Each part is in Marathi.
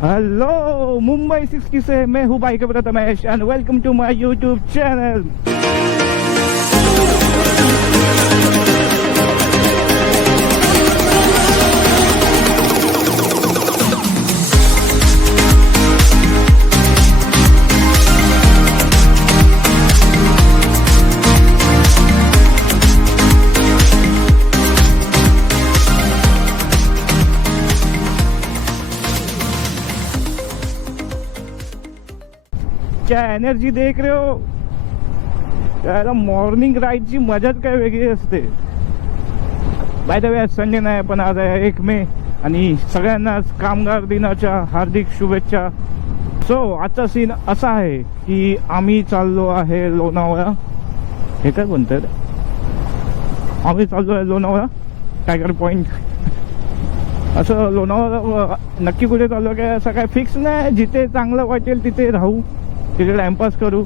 हेलो मुंबई 60 से मैं हूँ बाइक Prathamesh and welcome to my YouTube channel. क्या एनर्जी देख रहे हो त्याला मॉर्निंग राईडची मजाच काय वेगळी असते। बाय द वे आज संडे नाही पण आज आहे 1 मे आणि सगळ्यांनाच कामगार दिनाच्या हार्दिक शुभेच्छा। सो आजचा सीन असा आहे की आम्ही चाललो आहे लोणावळा। हे काय म्हणतात, आम्ही चाललो आहे लोणावळा टायगर पॉइंट। असं लोणावळा नक्की कुठे चाललो काय असं काय फिक्स नाही, जिथे चांगलं वाटेल तिथे राहू, तिथे टाइमपास करू।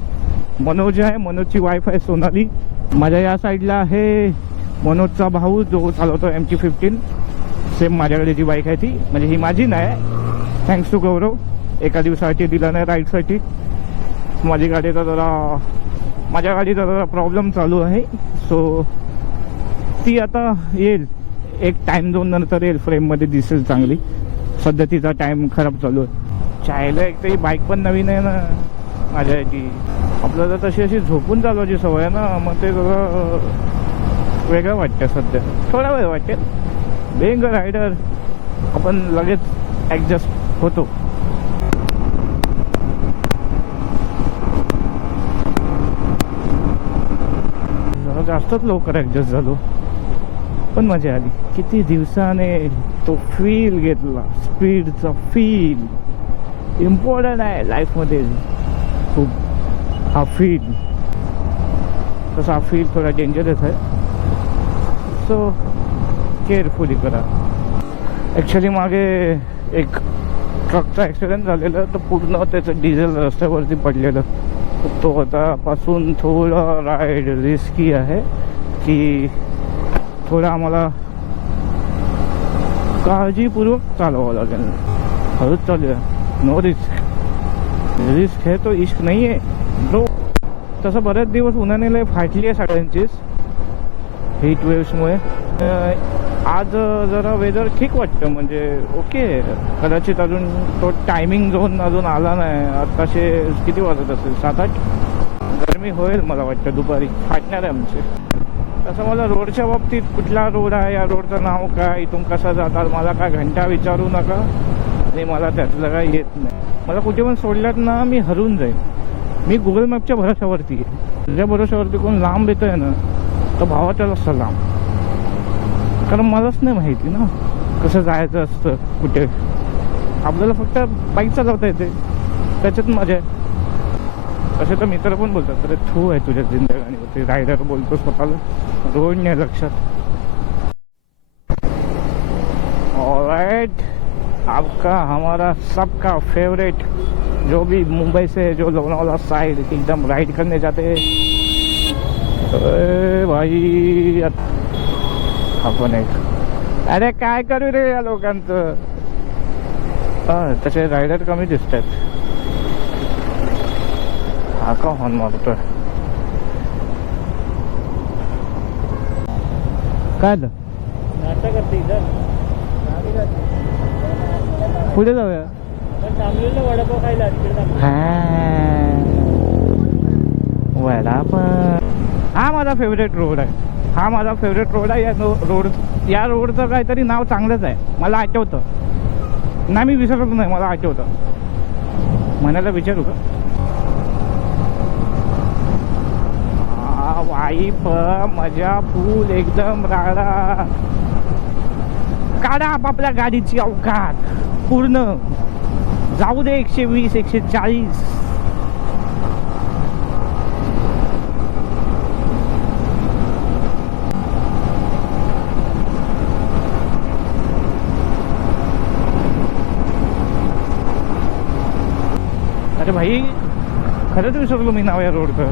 मनोज आहे, मनोजची वाईफ आहे सोनाली। माझ्या या साईडला आहे मनोजचा भाऊ जो चालवतो MT-15, सेम माझ्याकडे जी बाईक आहे ती, म्हणजे ही माझी नाही, थँक्स टू गौरव, एका दिवसासाठी दिला नाही राईडसाठी। माझ्या गाडीचा जरा प्रॉब्लेम चालू आहे, सो ती आता येईल, एक टाइम झोन नंतर येईल, फ्रेममध्ये दिसेल चांगली। सध्या तिचा टाइम खराब चालू आहे। चायला एक तरी बाईक पण नवीन आहे ना माझ्या याची, आपल्याला तशी अशी झोपून चालवायची सवय ना, मग ते जरा वेगळं वाटतं सध्या, थोडा वेळ वाटेल। बेंग रायडर आपण लगेच ॲडजस्ट होतो। जरा जास्तच लवकर ॲडजस्ट झालो, पण मजा आली। किती दिवसाने तो फील घेतला, स्पीडचा फील इम्पॉर्टंट आहे लाईफमध्ये खूप। हा फील तसा फील थोडा डेंजरस आहे, सो केअरफुली करा। ॲक्च्युली मागे एक ट्रकचा ॲक्सिडेंट झालेला, तर पूर्ण त्याचं डिझेल रस्त्यावरती पडलेलं। तो आतापासून थोडा राईड रिस्की आहे की थोडा आम्हाला काळजीपूर्वक चालवावं लागेल। हळूच चालूया, नो रिस्क। रिस्क है तो इश्क नाही आहे ब्रो। तसं बरेच दिवस उन्हाने लय फाटली आहे सगळ्यांचीच हीट वेव्समुळे। आज जरा वेदर ठीक वाटतं, म्हणजे ओके। कदाचित अजून तो टायमिंग झोन अजून आला नाही। आताशे किती वाजत असेल, 7-8। गरमी होईल मला वाटतं, दुपारी फाटणार आहे आमचे। तसं मला रोडच्या बाबतीत कुठला रोड आहे, या रोडचं नाव काय, इथून कसं जातात, मला काय घंटा विचारू नका, आणि मला त्यातलं काय येत नाही। मला कुठे पण सोडल्यात ना मी हरून जाईल। मी गुगल मॅपच्या भरोशावरती आहे, तुझ्या भरोशावरती कोण लांब येतं आहे ना तर भावाच्याला सलाम, कारण मलाच नाही माहिती ना कसं जायचं असतं कुठे। आपल्याला फक्त बाईक चालवता येते, त्याच्यात मजा आहे। तसे तर मित्र पण बोलतात अरे थू आहे तुझ्या जिंदगाणीवरती, रायडर बोलतो स्वतःला, रोड नाही लक्षात। ऑलराइट, आपका हमारा सबका फेवरेट जो भी मुंबई से जो लोनावाला साइड एकदम राइड करने जाते हैं, भाई आपण एक अरे काय करू रे या लोकांचं। तसे रायडर कमी दिसत आहेत। हा का हॉर्न मारतोय काय नाश्ता करते इथं, पुढे जाऊया वडापाव खायला। वडापाव हा माझा फेवरेट रोड आहे, हा माझा फेवरेट रोड आहे। या रोडचं काहीतरी नाव चांगलंच आहे, मला आठवतं नाही, मी विसरत नाही, मला आठवतं। म्हणायला विचारू का? वाईफ मजा फुल एकदम राडा। काढा आपापल्या गाडीची अवकात पूर्ण, जाऊ दे 120 140। अरे भाई खरंच विसरलो मी नाव या रोडचं,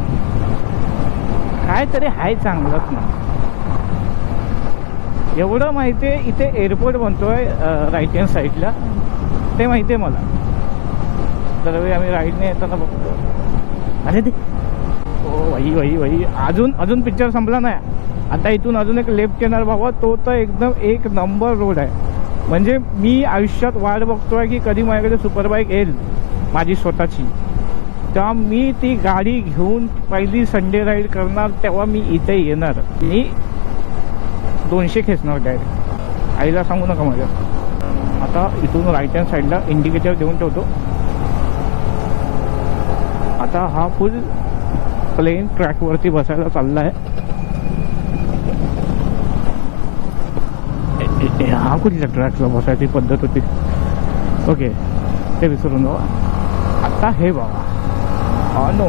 काय तरी हाय चांगलंच ना। एवढं माहिती आहे इथे एअरपोर्ट बनतोय राईट हँड साईडला, ते माहिती आहे मला। दरवेळी आम्ही राईडने येताना बघतो. अरे ते ओ भाई अजून पिक्चर संपला नाही. आता इथून अजून एक लेफ्ट येणार बाबा, तो तर एकदम एक नंबर रोड आहे. म्हणजे मी आयुष्यात वाट बघतोय की कधी माझ्याकडे सुपरबाईक येईल माझी स्वतःची, तेव्हा मी ती गाडी घेऊन पहिली संडे राईड करणार, तेव्हा मी इथे येणार. मी 200 खेचणार डायरेक्ट. आईला सांगू नका माझ्या. आता इथून राईट हँड साईडला इंडिकेटर देऊन ठेवतो. आता हा फुल प्लेन ट्रॅकवरती बसायला चालला आहे. हा कुठल्या ट्रॅकला बसायची पद्धत होती. ओके, ते विसरून जाऊ. आता हे बाबा नो,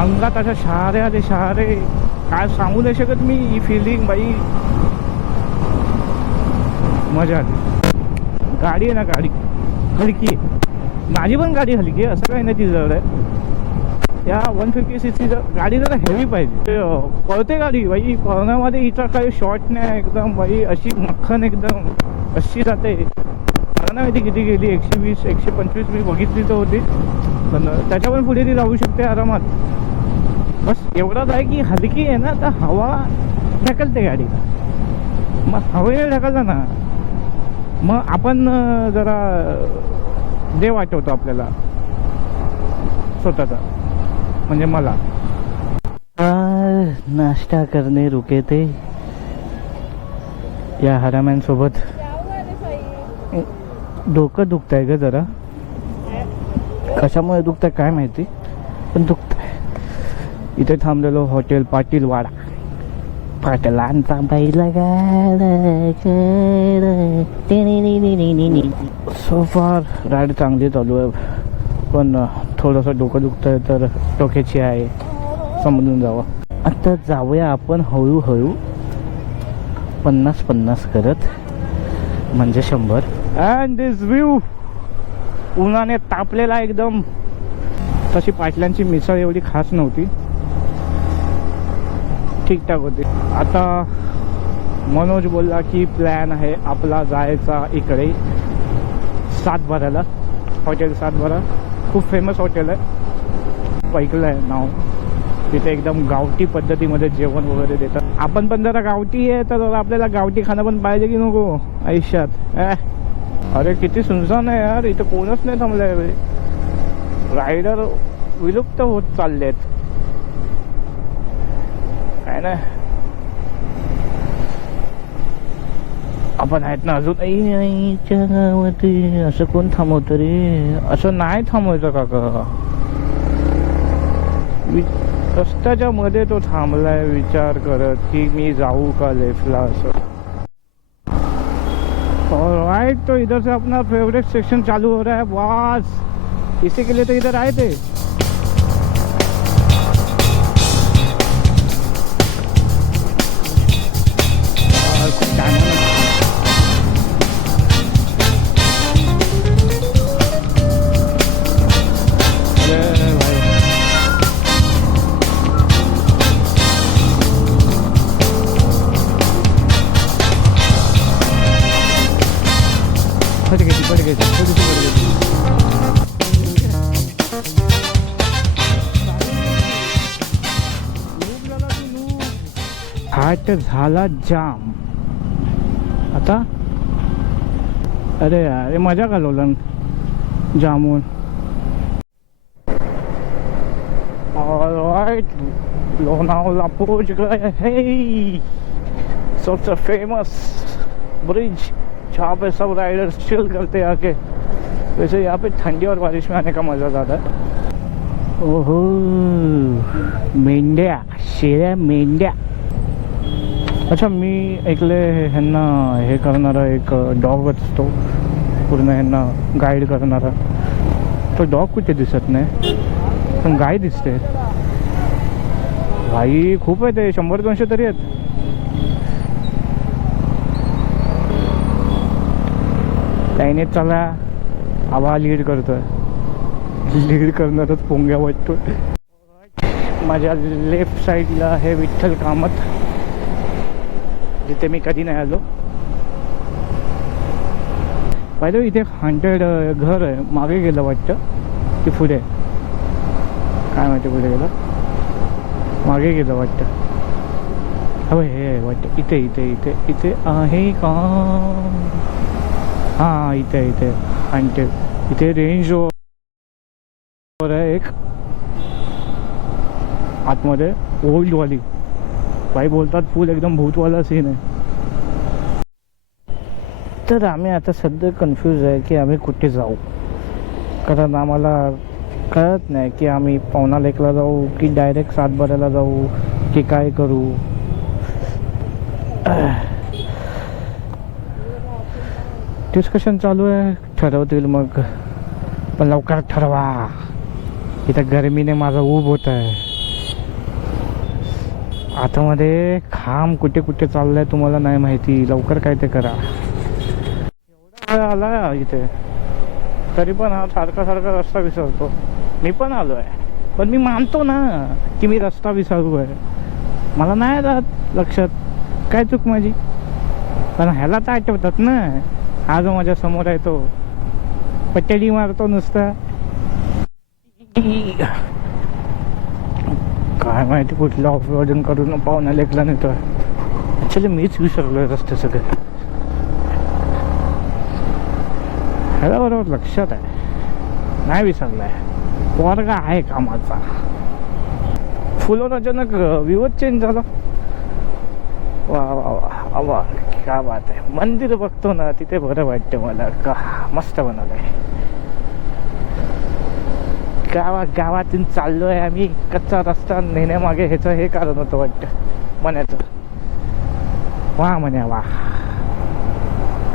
अंगात अशा शहारे आले शहारे, काय सांगू नाही शकत मी. ही फिलिंग बाई, मजा आली. गाडी आहे ना, गाडी हलकी आहे. माझी पण गाडी हलकी आहे, असं काही नाही. ती जड आहे. त्या 150cc गाडी जरा हेवी पाहिजे. पळते गाडी बाई, पळण्यामध्ये हिचा काही शॉर्ट नाही एकदम बाई, अशी मक्खन एकदम अशी जाते. मला नाही माहिती किती गेली, 120 125 मी बघितली तर होती, पण त्याच्या पण पुढे ती जाऊ शकते आरामात. बस एवढाच आहे की हलकी आहे ना, तर हवा ढकलते गाडी. मग हवेने ढकललं ना, मग आपण जरा देव वाटवतो आपल्याला स्वतःचा. म्हणजे मला नाश्ता करणे रुके थे या हराम्यांसोबत. डोकं दुखतंय ग जरा, कशामुळे दुखतंय काय माहिती, पण दुखतंय. इथे थांबलेलो हॉटेल पाटील वाडा. पाटलांचा बैलगाडा सो फार राईड चांगली चालू आहे, पण थोडंसं डोकं दुखतंय तर डोक्याची आहे, समजून जावं. आता जाऊया आपण हळूहळू 50-50 करत, म्हणजे 100. अँड दिस व्ह्यू उन्हाने तापलेला एकदम. तशी पाटलांची मिसळ एवढी खास नव्हती, ठीकठाक होती. आता मनोज बोलला की प्लॅन आहे आपला जायचा इकडे सातबाराला. हॉटेल सातबारा खूप फेमस हॉटेल आहे, ऐकलं आहे नाव. तिथे एकदम गावठी पद्धतीमध्ये जेवण वगैरे देतात. आपण पण जरा गावठी आहे, तर आपल्याला गावठी खाणं पण पाहिजे की नको आयुष्यात. अरे किती सुनसान आहे यार, इथं कोणच नाही थांबलंय. रायडर विलुप्त होत चाललेत. काय ना, आपण आहेत ना अजून. आईच्या गावात असं कोण थांबवतं रे, असं नाही थांबवायचं काका. रस्त्याच्या मध्ये तो थांबलाय विचार करत की मी जाऊ का लेफ्टला असं. ऑलराइट, तो इधर से अपना फेवरेट सेक्शन चालू हो रहा है. बस इसी के लिए तो इधर आए थे. लगेच थोडीशी गडबड. हाट झाला जाम आता. अरे यार मजा घालवला जामून. ऑलराइट, लोनावला पहुंच गए हैं. सबसे फेमस ब्रिज जहाँ पे सब राइडर्स चिल करते आके. वैसे यहाँ पे ठंडी और बारिश में आने का मज़ा ज़्यादा है. ओहो मेंढ्या, शेळ्या मेंढ्या. अच्छा मी ऐकले ह्यांना हे करणारा एक डॉग असतो पूर्ण ह्यांना गाईड करणारा. तो डॉग कुठे दिसत नाही पण गाय दिसते. भाई खूप आहे ते, 100-200 तरी आहेत. त्याने चला आवा लीड करतोय. लीड करणारच पोंग्या वाटतो. माझ्या लेफ्ट साईडला आहे विठ्ठल कामत, जिथे मी कधी नाही आलो. पाहिजे इथे हॉन्टेड घर आहे. मागे गेलं वाटतं की पुढे, काय माहिती पुढे गेलं. मागे गेलं वाटतं. हो हे वाटतं इथे इथे इथे इथे आहे का. हां इथे इथे हॉन्टेड. इथे रेंज रोवर आहे एक आतमध्ये ओल्डवाली. भाई बोलतात फुल एकदम भूतवाला सीन आहे. तर आम्ही आता सध्या कन्फ्यूज आहे की आम्ही कुठे जाऊ. कारण आम्हाला कळत नाही की आम्ही पवना लेकला जाऊ की डायरेक्ट सातबाऱ्याला जाऊ की काय करू. डिस्कशन चालू आहे, ठरवतील मग. पण लवकर ठरवा, इथं गरमीने माझा ऊब होत आहे. आतमध्ये खांब कुठे कुठे चाललाय तुम्हाला नाही माहिती. लवकर काय ते करा. एवढा आला इथे तरी पण हा सारखा सारखा रस्ता विसरतो. मी पण आलो आहे पण मी मानतो ना की मी रस्ता विसरू आहे. मला नाही राहत लक्षात. काय चूक माझी. पण ह्याला तर आठवतात ना. हा जो माझ्या समोर आहे तो पट्टेडी मारतो नुसता. काय माहिती कुठलं ऑफ रोडिंग करून पाहुण्या लेकला नेतो. ॲक्च्युली मीच विसरलोय रस्ते सगळे. ह्याला बरोबर लक्षात आहे, नाही विसरलाय. पोरगा आहे कामाचा. फुलून अचानक व्ह्यूच चेंज झाला. वा वा वा वा क्या बात आहे. मंदिर बघतो ना तिथे बरं वाटतं मला. का मस्त बनवलंय. गावातून चाललोय आम्ही. कच्चा रस्ता नेण्यामागे ह्याचं हे कारण होतं वाटतं म्हणायचं. वा म्हण्या वा,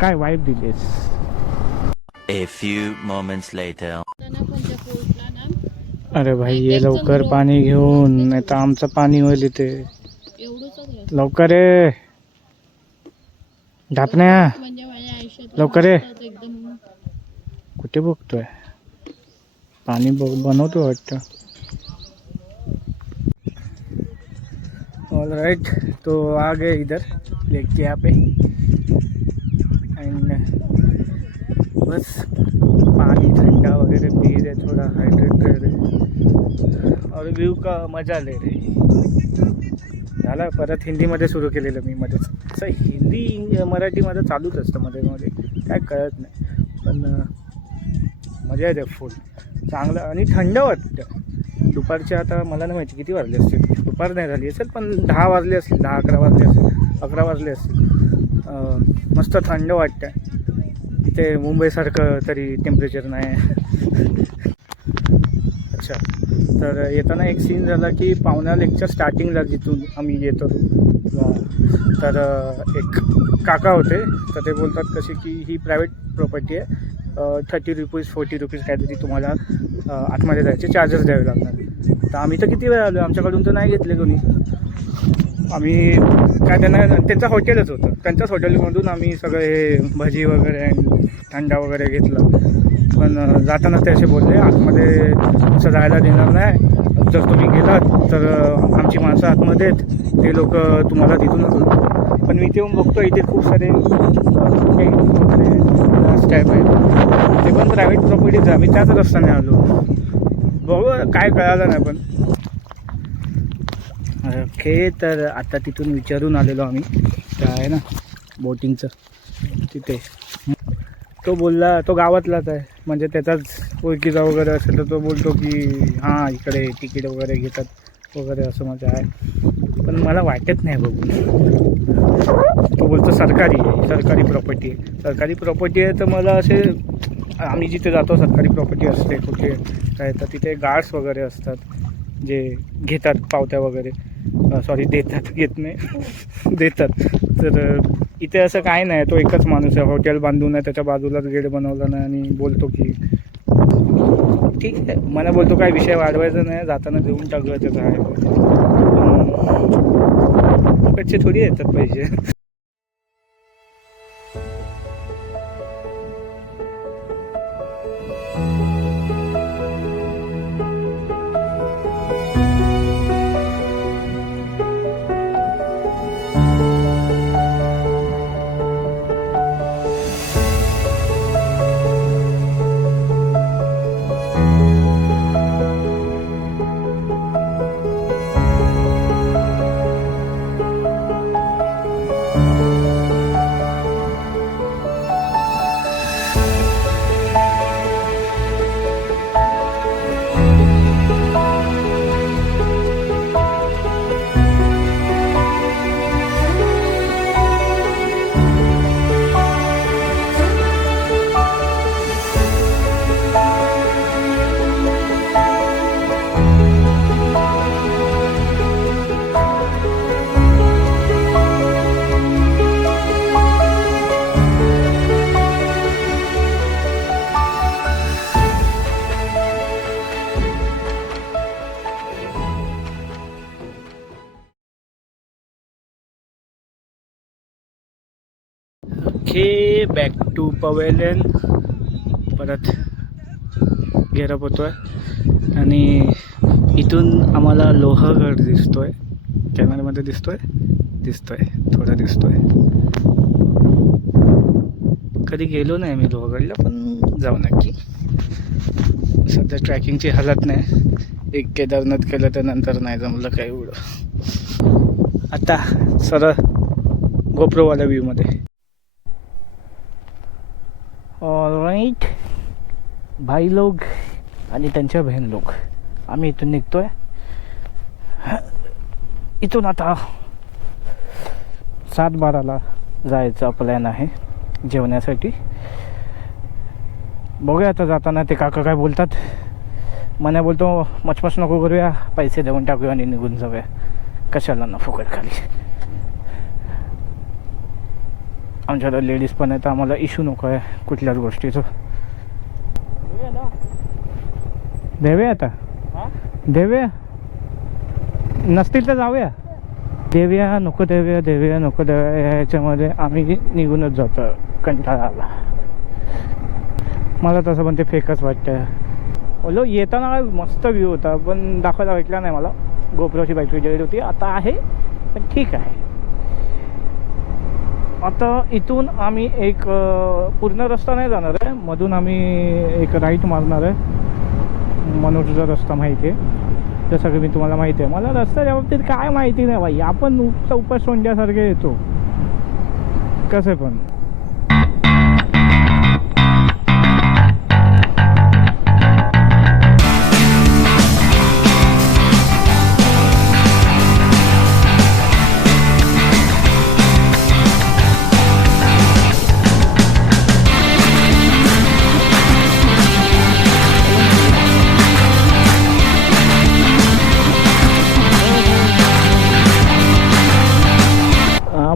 काय vibe दिलीस. A few moments later. अरे भाई ये लवकर पाणी घेऊन, नाही तर आमचं पाणी होईल इथे. लवकर ये ढापण्या, लवकर ये. कुठे बघतोय. पानी बनवतो वाटतं. ऑल राइट, तो आ गए इधर लेक के यहाँ पे. एंड बस पानी ठंडा वगैरह पी रहे, थोड़ा हाइड्रेट रह रहे और व्यू का मजा ले रहे. झालं परत हिंदीमध्ये सुरू केलेलं मी मध्येच. असं हिंदी मराठीमध्ये चालूच असतं मध्ये मध्ये, काय कळत नाही. पण मजा येते फुल चांगलं आणि थंड वाटतं. दुपारच्या आता मला नाही माहिती किती वाजले असतील. दुपार नाही झाली असेल पण 10 वाजले असतील, 10-11 वाजले असतील, 11 वाजले असतील. मस्त थंड वाटतं. इथे मुंबईसारखं तरी टेम्परेचर नाही. अच्छा, तर येताना एक सीन झाला की पावना लेकच्या स्टार्टिंगला जिथून आम्ही येत होतो तर एक काका होते. तर ते बोलतात कसे की ही प्रायव्हेट प्रॉपर्टी आहे, 30 रुपीज 40 रुपीज काहीतरी तुम्हाला आतमध्ये जायचे चार्जेस द्यावे लागणार. तर आम्ही तर किती वेळ आलो, आमच्याकडून तर नाही घेतले कोणी. आम्ही काय त्यांना, त्यांचं हॉटेलच होतं, त्यांच्याच हॉटेलमधून आम्ही सगळे हे भजी वगैरे थंडा वगैरे घेतलं. पण जाताना ते असे बोलले आतमध्ये असं जायला देणार नाही, जर तुम्ही गेलात तर आमची माणसं आतमध्ये आहेत, ते लोक तुम्हाला तिथूनच पण मी इथे येऊन बघतो इथे खूप सारे काही टाईप आहे, ते पण प्रायव्हेट प्रॉपर्टीज आहे. मी त्याच रस्त्याने आलो, बघू काय कळालं नाही. पण ओके, तर आता तिथून विचारून आलेलो आम्ही, काय आहे ना बोटिंगचं तिथे. तो बोलला तो गावातलाच आहे, म्हणजे त्याचाच ओळखीचा वगैरे असेल तर तो बोलतो की हां इकडे तिकीट वगैरे घेतात वगैरे असं माझं आहे. पण मला वाटत नाही बघून. तो बोलतो सरकारी प्रॉपर्टी आहे. सरकारी प्रॉपर्टी आहे तर मला असे, आम्ही जिथे जातो सरकारी प्रॉपर्टी असते कुठे काय, तर तिथे गार्ड्स वगैरे असतात जे घेतात पावत्या वगैरे, सॉरी देतात, घेत नाही देतात. तर इथे असं काय नाही, तो एकच माणूस आहे, हॉटेल बांधून आहे, त्याच्या बाजूलाच गेट बनवला नाही आणि बोलतो की ठीक आहे. मला बोलतो काय विषय वाढवायचा नाही, जाताना देऊन टाकलं त्याचं आहे. फुकटचे थोडी येतात पैसे. Okay, back to pavilion. परत गेरअप होतो आहे आणि इथून आम्हाला लोहगड दिसतोय. कॅमेऱ्यामध्ये दिसतोय थोडा दिसतोय. कधी गेलो नाही मी लोहगडला, पण जाऊ नक्की. सध्या ट्रॅकिंगची हालत नाही. एक केदारनाथ केलं तर नंतर नाही जमलं काय एवढं. आता सरळ गोप्रोवाल्या व्ह्यूमध्ये. ऑलराईट भाई लोग आणि त्यांच्या बहीण लोक, आम्ही इथून निघतोय. इथून आता 7:12ला जायचा प्लॅन आहे जेवण्यासाठी. बघूया आता जाताना ते काका काय बोलतात. मला बोलतो मचमच नको करूया, पैसे देऊन टाकूया आणि निघून जाऊया, कशाला ना फुकट खाली. आमच्याकडे लेडीज पण आहे तर आम्हाला इश्यू नको आहे कुठल्याच गोष्टीचं. देऊया आता, देऊया नसतील तर जाऊया. देऊया नको ह्याच्यामध्ये आम्ही निघूनच जातो. कंटाळा आला मला तसं, पण ते फेकच वाटतं. बोलो येताना मस्त व्ह्यू होता, पण दाखवायला भेटला नाही मला. गोप्रोची बॅटरी जळली होती, आता आहे पण ठीक आहे. आता इथून आम्ही एक पूर्ण रस्ता नाही जाणार आहे, मधून आम्ही एक राईट मारणार आहे. मनोजचा रस्ता माहिती आहे, जसं की मी तुम्हाला माहिती आहे. मला रस्त्याच्या बाबतीत काय माहिती नाही बाई, आपण उपास सोंड्यासारखे येतो कसं पण.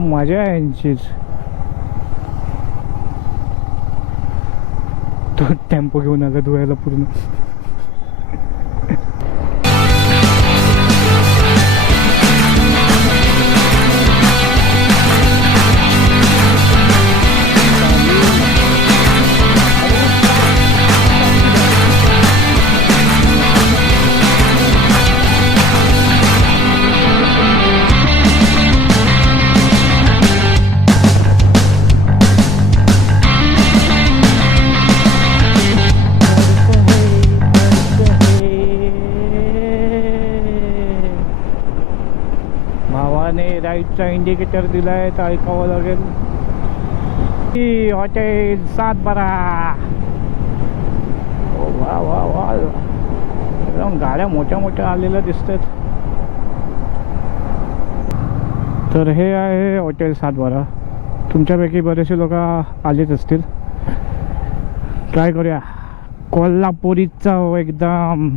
मजा आहे यांचीच. तो टेम्पो घेऊन आला धुवायला पूर्ण. लाईटचा इंडिकेटर दिलाय तर ऐकावं लागेल. हॉटेल 7/12. वा वा वा, एकदम गाड्या मोठ्या मोठ्या आलेल्या दिसतात. तर हे आहे हॉटेल 7/12. तुमच्यापैकी बरेचसे लोक आलेच असतील. ट्राय करूया कोल्हापुरीचा एकदम.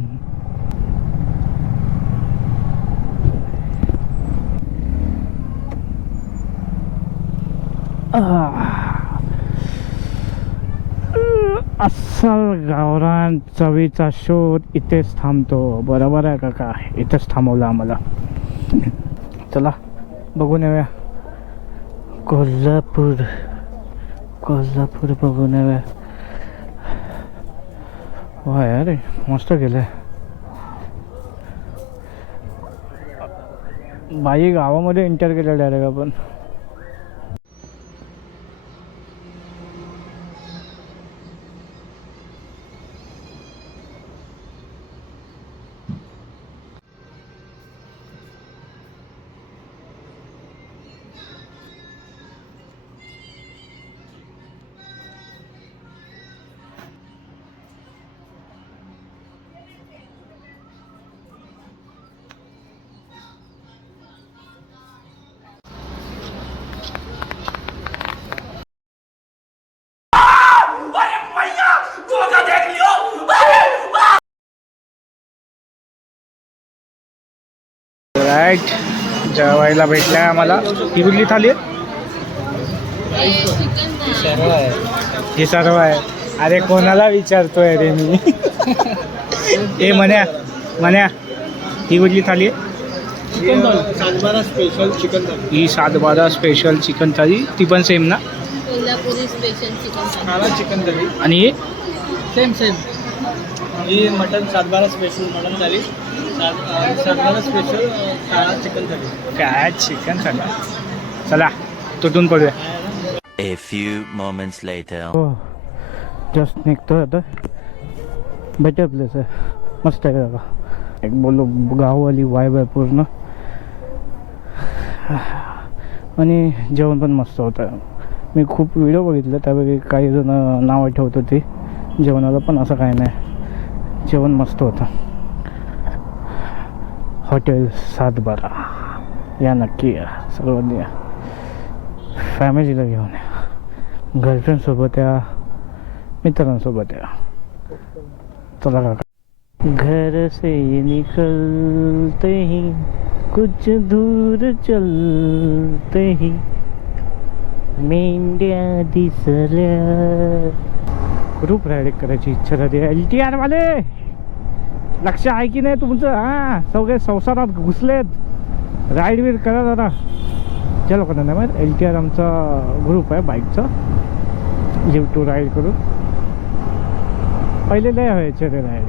अस्सल गावरान चवीचा शोध इथेच थांबतो. बरोबर आहे काका, इथेच थांबवलं आम्हाला. चला बघून येऊया कोल्हापूर. कोल्हापूर बघून येऊया. वा यार मस्त गेलंय. बाई गावामध्ये एंटर केलं डायरेक्ट आपण. राईट, जेवायला भेटलाय आम्हाला. ही कुठली थाली आहे? हे सर्व आहे. अरे कोणाला विचारतोय रे मी. हे म्हण्या ही कुठली थाली आहे? 7/12 स्पेशल चिकन थाली. ही 7/12 स्पेशल चिकन थाली. ती पण सेम ना? कोल्हापुरी स्पेशल चिकन काला चिकन थाली. आणि ही सेम ही मटन 7/12 स्पेशल मटन थाली. 7/12 स्पेशल काळा चिकन थाली. काय चिकन थाली. चला तुटून पडूया. A few moments later. हो जस्ट निघतो आता. बेटर प्लेस आहे, मस्त आहे का. एक बोललो गाववाली वाईब आहे पूर्ण. आणि जेवण पण मस्त होतं. मी खूप व्हिडिओ बघितले त्यापैकी काही जण नाव ठेवत होती जेवणाला, पण असं काही नाही. जेवण मस्त होतं. हॉटेल 7/12 या नक्की या, सर्वांनी या. फॅमिलीला घेऊन या, गर्लफ्रेंडसोबत या, मित्रांसोबत या. चला काका. घर से निकलते ही कुछ दूर चलते ही मेंढ्या दिसल्या. ग्रुप राईड करायची इच्छा झाली. LTR वाले लक्ष आहे की नाही तुमचं? हां सगळे संसारात घुसलेत. राईड बीड करा जरा. ज्या लोकांना नाही माहीत, LTR आमचा ग्रुप आहे बाईकचा. लिव्ह टू राईड करू. पहिले लय व्हायचे रे राईड,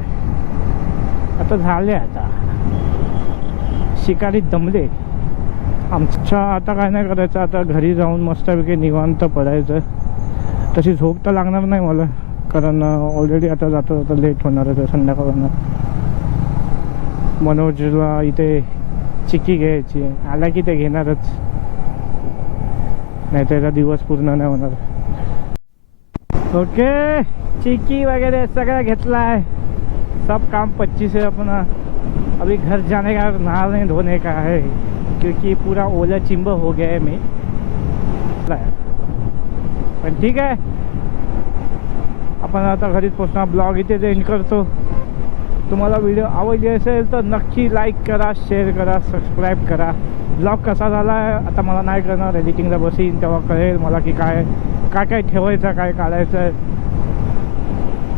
आता झाले. आता शिकारी दमले आमच्या. आता काय नाही करायचं, आता घरी जाऊन मस्तपैकी निवांत पडायचं. तशी झोप तर लागणार नाही मला, कारण ऑलरेडी आता जाता जाता लेट होणार आहे. संध्याकाळ होणार. मनोजला इथे चिक्की घ्यायची, आला की ते घेणारच, नाही त्याचा दिवस पूर्ण नाही होणार. ओके, चिक्की वगैरह सगळं घेतला है. सब काम 25 है अपना. अभी घर जाने का, नहाने धोने का है, क्योंकि पूरा ओला चिंब हो गया है मैं. पण ठीक आहे, आपण आता घरीच पोचणार. ब्लॉग इथेच एंड करतो. तुम्हाला व्हिडिओ आवडली असेल तर नक्की लाईक करा, शेअर करा, सबस्क्राईब करा. ब्लॉग कसा झाला आहे आता मला नाही करणार. एडिटिंगला बसीन तेव्हा कळेल मला की काय काय काय ठेवायचं, काय काढायचं आहे.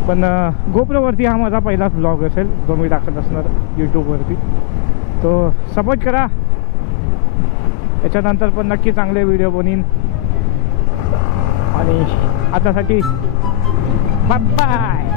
पण गोप्रोवरती हा माझा पहिलाच ब्लॉग असेल जो मी टाकत असणार यूट्यूबवरती. तो सपोर्ट करा. याच्यानंतर पण नक्की चांगले व्हिडिओ बनवीन. आणि आतासाठी बाय बाय.